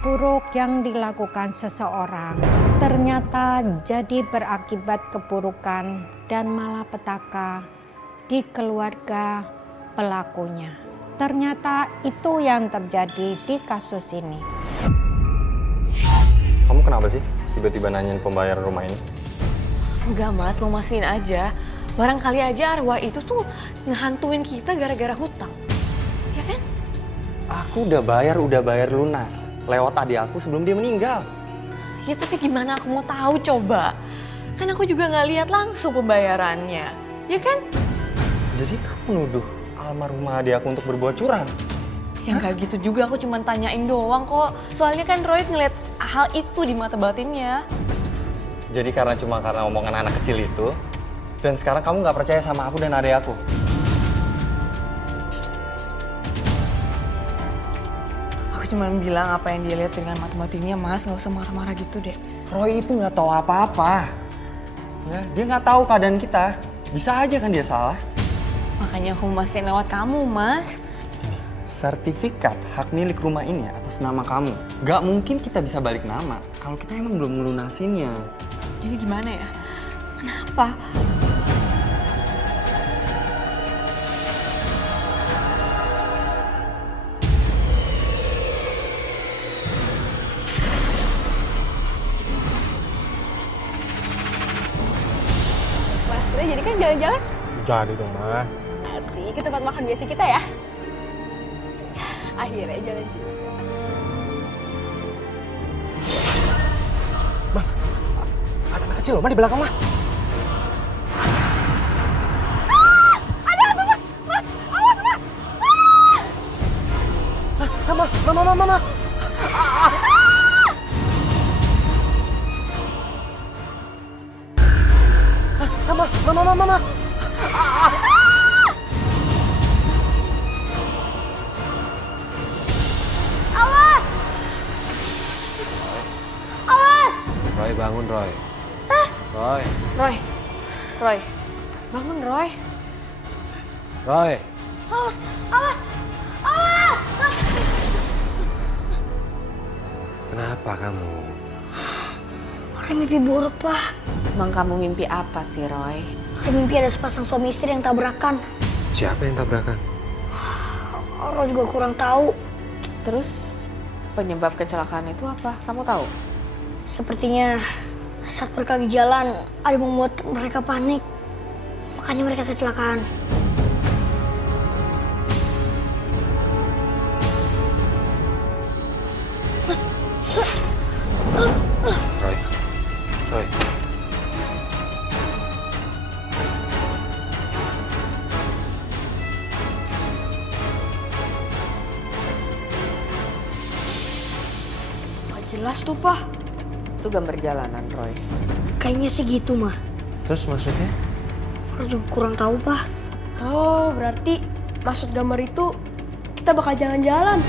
buruk yang dilakukan seseorang ternyata jadi berakibat keburukan dan malapetaka di keluarga pelakunya. Ternyata itu yang terjadi di kasus ini. Kamu kenapa sih tiba-tiba nanyain pembayaran rumah ini? Enggak mas, mau mastiin aja. Barangkali aja arwah itu tuh ngehantuin kita gara-gara hutang. Ya kan? Aku udah bayar lunas. Lewat adik aku sebelum dia meninggal. Ya tapi gimana aku mau tahu coba? Kan aku juga nggak lihat langsung pembayarannya. Ya kan? Jadi kamu nuduh almarhumah adik aku untuk berbuat curang? Ya nggak gitu juga, aku cuma tanyain doang kok. Soalnya kan Roy ngeliat hal itu di mata batinnya. Jadi karena omongan anak kecil itu, dan sekarang kamu nggak percaya sama aku dan adik aku? Aku cuma bilang apa yang dia lihat dengan mata batinnya, mas. Nggak usah marah-marah gitu deh. Roy itu nggak tahu apa-apa. Ya, dia nggak tahu keadaan kita. Bisa aja kan dia salah. Makanya aku mastiin lewat kamu, mas. Sertifikat hak milik rumah ini atas nama kamu. Gak mungkin kita bisa balik nama kalau kita emang belum melunasinnya. Jadi gimana ya? Kenapa? Mas, kita jadi kan jalan-jalan? Jadi dong, Ma. Asik, ke tempat makan biasa kita ya. Akhirnya jalan juga. Ada anak kecil loh, Ma, di belakang, Ma. Ada hantu, Mas! Mas! Awas, Mas! Ma. Ma. Awas! Awas! Roy, bangun, Roy. Roy, Roy. Bangun, Roy. Roy. Awas! Awas! Awas! Kenapa kamu? Aku mimpi buruk, Pak. Emang kamu mimpi apa sih, Roy? Aku mimpi ada sepasang suami istri yang tabrakan. Siapa yang tabrakan? Orang juga kurang tahu. Terus penyebab kecelakaan itu apa? Kamu tahu? Sepertinya saat mereka di jalan, ada yang membuat mereka panik. Makanya mereka kecelakaan. Roy. Roy. Gak jelas tuh, Pak. Itu gambar jalanan, Roy. Kayaknya sih gitu, mah. Terus maksudnya? Aku juga kurang tahu, Pak. Oh, berarti maksud gambar itu kita bakal jalan-jalan.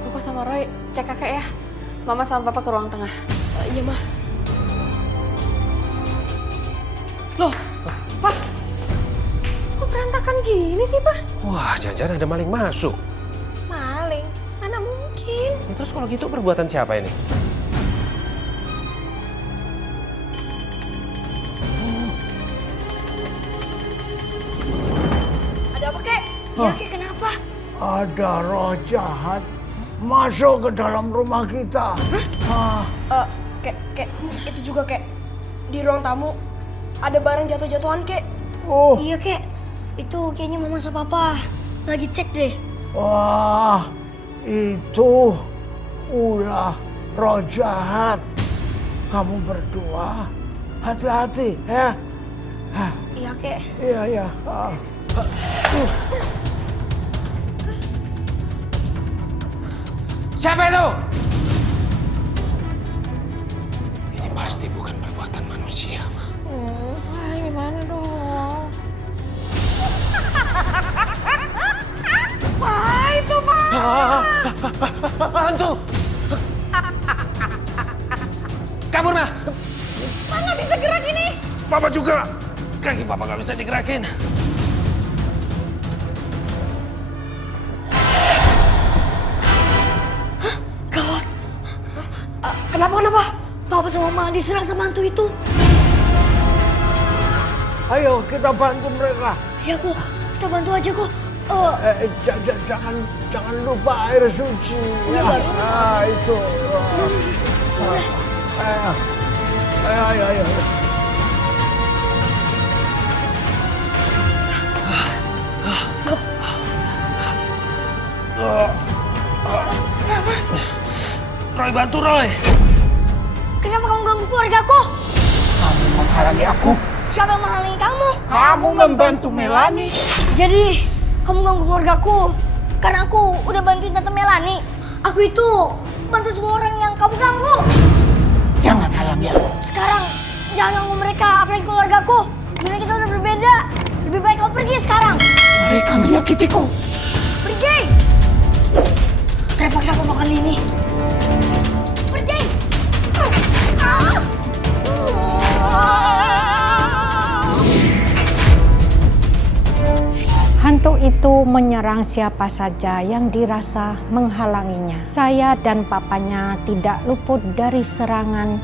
Koko sama Roy, cek kakek ya. Mama sama papa ke ruang tengah. Iya, Mah. Loh, Pak. Kok berantakan gini sih, Pak? Wah, jangan-jangan ada maling masuk. Maling? Mana mungkin? Ya, terus kalau gitu perbuatan siapa ini? Ada apa, Kek? Ya, Kek, kenapa? Ada roh jahat masuk ke dalam rumah kita. Kek, itu juga, Kek. Di ruang tamu ada barang jatuh-jatuhan, Kek. Oh, Iya, Kek. Itu kayaknya mama sama papa lagi cek deh. wah, itu ulah roh jahat. Kamu berdua hati-hati ya. Iya, Kek. Iya. Siapa itu? Ini pasti bukan perbuatan manusia, Ma. Gimana dong? Hantu! Kabur, Ma! Mana bisa gerak ini? Papa juga! Kaki papa nggak bisa digerakin. Gawat. Kenapa? Papa sama Mama diserang sama hantu itu. Ayo kita bantu mereka. Ya kok, kita bantu aja kok. Jangan lupa air suci. Ya. Nah, itu. Ayo. Roy, bantu Roy. Kenapa kamu ganggu keluargaku? Kamu menghalangi aku. Siapa yang menghalangi kamu? Kamu membantu Melani. Jadi, kamu ganggu keluargaku karena aku udah bantuin Tante Melani. Aku itu bantu semua orang yang kamu ganggu. Jangan halangi aku. Sekarang, jangan ganggu mereka, apalagi keluargaku. Bila kita udah berbeda, lebih baik kau pergi sekarang. Mereka menyakitiku. Pergi! Terpaksa aku melakukan ini. Pergi! Hantu itu menyerang siapa saja yang dirasa menghalanginya. Saya dan papanya tidak luput dari serangan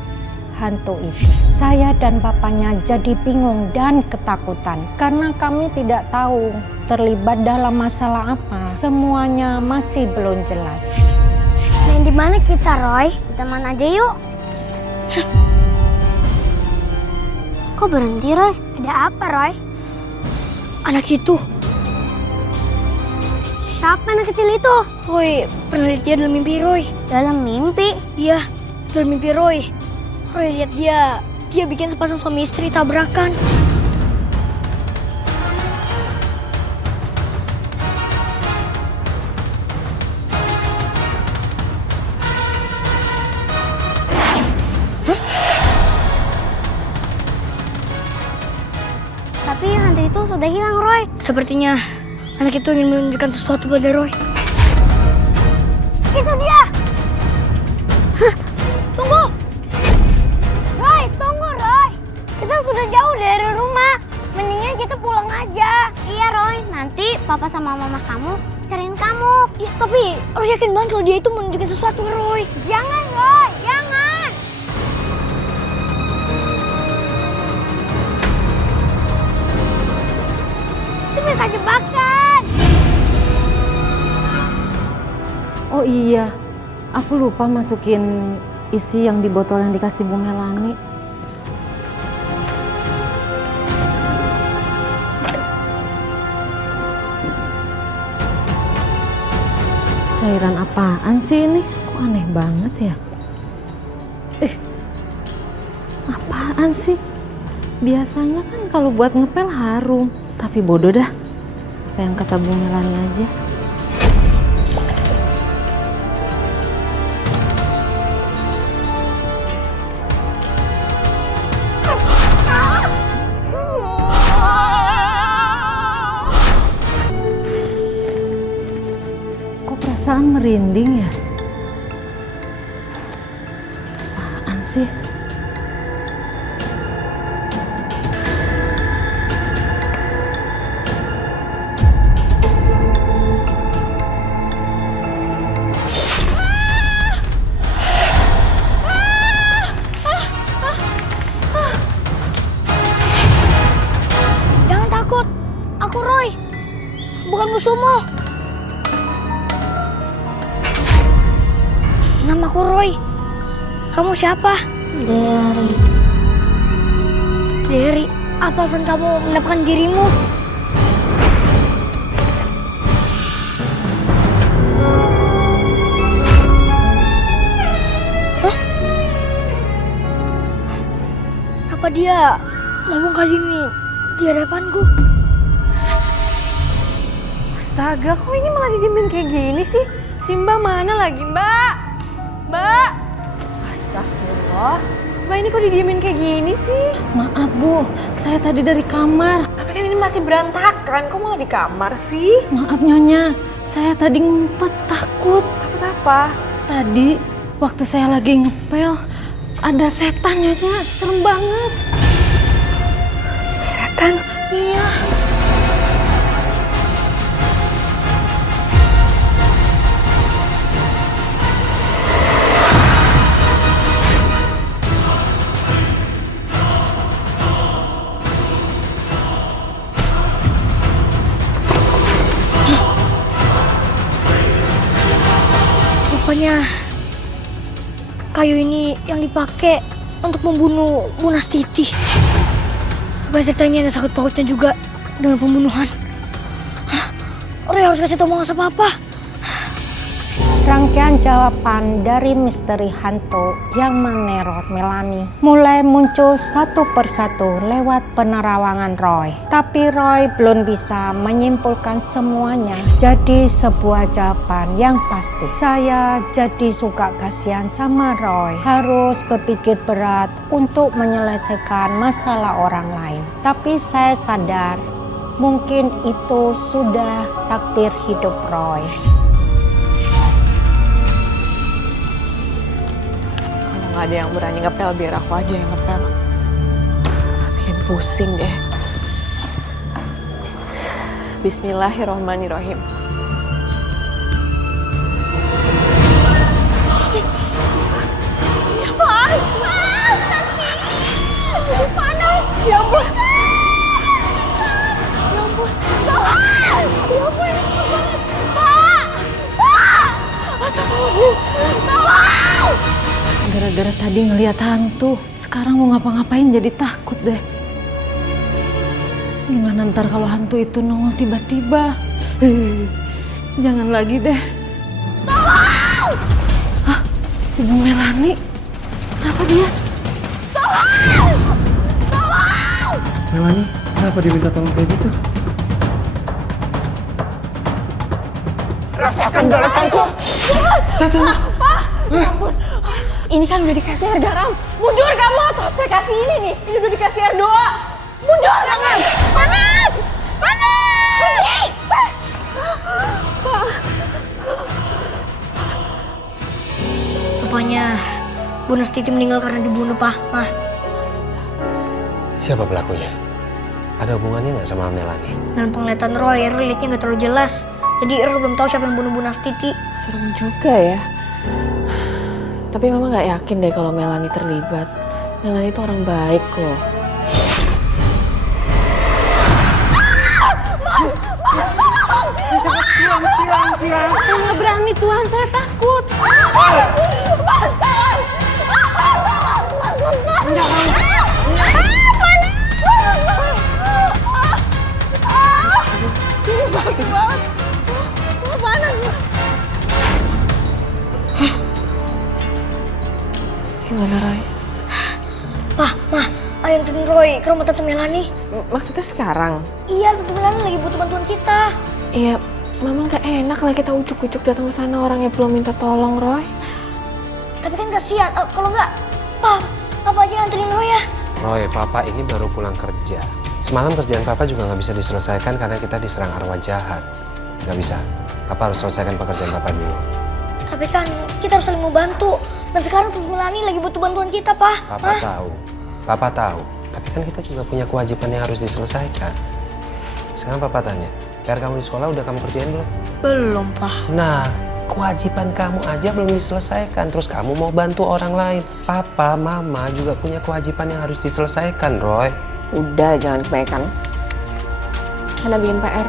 hantu itu. Saya dan papanya jadi bingung dan ketakutan karena kami tidak tahu terlibat dalam masalah apa. Semuanya masih belum jelas. Main di mana kita, Roy? Kita main aja yuk. Kok berhenti, Roy? Ada apa, Roy? Anak itu. Siapa anak kecil itu? Roy, pernah lihat dia dalam mimpi, Roy. Dalam mimpi? Iya, dalam mimpi Roy. Roy lihat dia bikin sepasang suami istri tabrakan. Tapi hantu itu sudah hilang, Roy. Sepertinya anak itu ingin menunjukkan sesuatu pada Roy. Itu dia! Hah? Tunggu! Roy, tunggu, Roy! Kita sudah jauh dari rumah. Mendingan kita pulang aja. Iya, Roy. Nanti papa sama mama kamu cariin kamu. Ya, tapi Roy yakin banget kalau dia itu menunjukkan sesuatu ke Roy. Jangan, Roy! Jangan! Itu bisa jebakan. Oh iya, aku lupa masukin isi yang di botol yang dikasih Bu Melani. Cairan apaan sih ini? Kok aneh banget ya? Apaan sih? Biasanya kan kalau buat ngepel harum. Tapi bodoh dah. Apa yang kata Bu Melani aja. Kok perasaan merinding ya? Apaan sih? Jangan takut. Aku Roy. Bukan musuhmu. Namaku Roy. Kamu siapa? Derry. Apa alasan kamu mendapatkan dirimu? Hah? Apa dia ngomong kali ini di hadapanku? Astaga, kok ini malah didiemin kayak gini sih? Si Mbak mana lagi, Mbak? Mbak! Astagfirullah. Mbak ini kok didiemin kayak gini sih? Maaf Bu, saya tadi dari kamar. Tapi kan ini masih berantakan, kok malah di kamar sih? Maaf Nyonya, saya tadi ngumpet takut. Takut apa? Tadi waktu saya lagi ngepel, ada setan Nyonya, serem banget. Setan? kan? Iya. Rupanya kayu ini yang dipakai untuk membunuh Bu Nastiti. Apa cerita ini ada sangkut pautnya juga dengan pembunuhan? Hah? Roy harus kasih tahu Mangsa Papa. Rangkaian jawaban dari misteri hantu yang meneror Melanie mulai muncul satu persatu lewat penerawangan Roy. Tapi Roy belum bisa menyimpulkan semuanya jadi sebuah jawaban yang pasti. Saya jadi suka kasihan sama Roy. Harus berpikir berat untuk menyelesaikan masalah orang lain. Tapi saya sadar mungkin itu sudah takdir hidup Roy. Nggak ada yang berani ngepel, biar aku aja yang ngepel. Makin pusing deh. Bismillahirrohmanirrohim. Ini apaan? Ah, sakit! Masih panas! Ya ampun! Ya ampun! Tolong! Ya ampun, ini banget! Pak! Pak! Astagfirullahaladzim! Tolong! Gara-gara tadi ngelihat hantu, sekarang mau ngapa-ngapain jadi takut deh. Gimana ntar kalau hantu itu nongol tiba-tiba? Jangan lagi deh. Tolong! Hah? Ibu Melanie? Kenapa dia? Tolong! Tolong! Melanie, kenapa dia minta tolong kayak gitu? Rasakan balasanku! Satana! Ini kan udah dikasih air garam. Mundur kamu atau saya kasih ini nih. Ini udah dikasih air doa. Mundur jangan. Panas! Panas! Rupanya Bu Nastiti meninggal karena dibunuh, Pak. Mah. Siapa pelakunya? Ada hubungannya nggak sama Melanie? Dan penglihatan Roy liatnya nggak terlalu jelas. Jadi Roy belum tahu siapa yang bunuh Bu Nastiti. Serem juga ya. Tapi Mama nggak yakin deh kalau Melanie terlibat. Melanie itu orang baik loh. Saya nggak berani Tuhan, saya takut. Ini sakit banget. Panas, Mas. Gimana, Roy? Pak, Mah, ayo anterin Roy ke rumah Tante Melanie. Maksudnya sekarang? Iya, Tante Melanie lagi butuh bantuan kita. Iya, Mama nggak enak lah kita ujuk-ujuk datang ke sana orangnya belum minta tolong, Roy. Tapi kan kasihan. Kalau nggak, Papa aja yang anterin Roy ya. Roy, Papa ini baru pulang kerja. Semalam kerjaan Papa juga nggak bisa diselesaikan karena kita diserang arwah jahat. Nggak bisa. Papa harus selesaikan pekerjaan Papa dulu. Tapi kan kita harus saling membantu. Dan sekarang Tante Melanie lagi butuh bantuan kita, Pak. Papa tahu. Papa tahu. Tapi kan kita juga punya kewajiban yang harus diselesaikan. Sekarang Papa tanya, PR kamu di sekolah udah kamu kerjain belum? Belum, Pak. Nah, kewajiban kamu aja belum diselesaikan. Terus kamu mau bantu orang lain. Papa, Mama juga punya kewajiban yang harus diselesaikan, Roy. Udah, jangan kebanyakan. Karena bikin PR.